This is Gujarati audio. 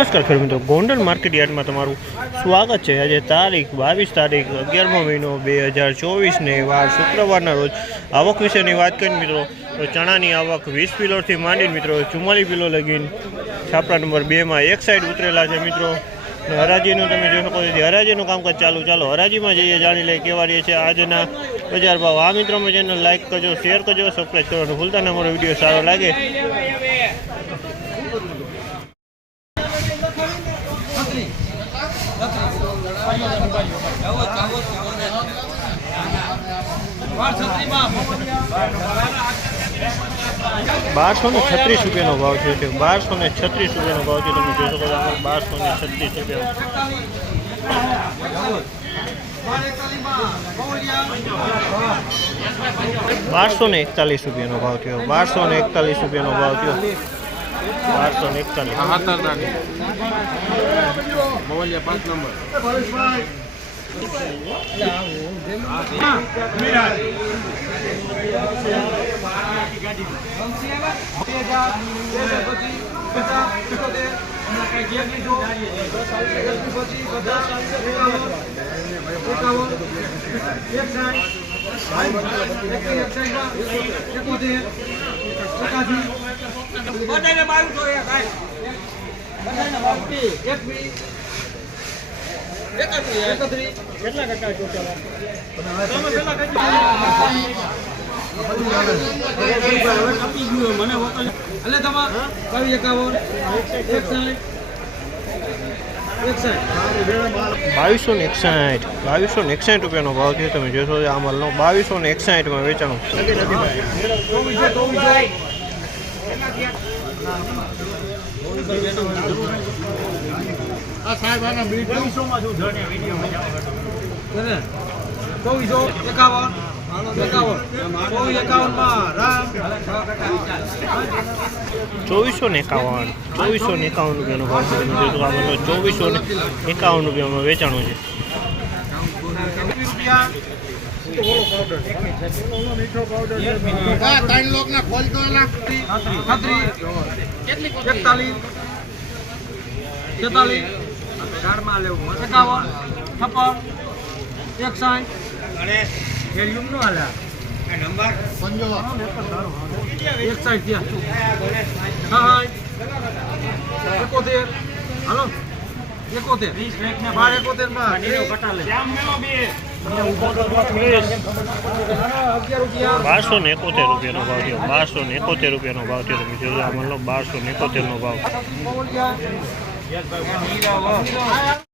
નમસ્કાર ખેડૂત મિત્રો, ગોંડલ માર્કેટ યાર્ડમાં તમારું સ્વાગત છે। આજે તારીખ 22 તારીખ 11મો મહિનો 2024 ને વાર શુક્રવારના રોજ આવક વિશેની વાત કરીએ મિત્રો તો ચણાની આવક 20 કિલોથી માંડીને મિત્રો 44 કિલો લગીને છાપરા નંબર 2માં એક સાઈડ ઉતરેલા છે મિત્રો। હરાજીનું તમે જોઈ શકો છો, હરાજીનું કામકાજ ચાલો હરાજીમાં જઈએ, જાણી લઈએ કેવા રહે છે આજના બજાર ભાવ। આ મિત્રોમાં ચેનલ લાઈક કરજો, શેર કરજો, સબસ્ક્રાઈબ કરવાનું ભૂલતા ના। અમારો વિડીયો સારો લાગે ₹1236 ભાવ છે। ₹1236 ભાવ છે। તમે જોઈ શકો છો 1236 ₹1241 ભાવ થયો। ₹1241 ભાવ થયો। 1241 મોવલિયા 5 નંબર ₹2261 ભાવ થયો। તમે જોશો આ માલનો 2261 વેચાણું। ₹2451 ભાવ છે। ₹2451 વેચાણું છે। ₹1271 ભાવ થયો। ₹1271 ભાવ થયો। તમે જોજો આ માલનો ₹1271 ભાવ।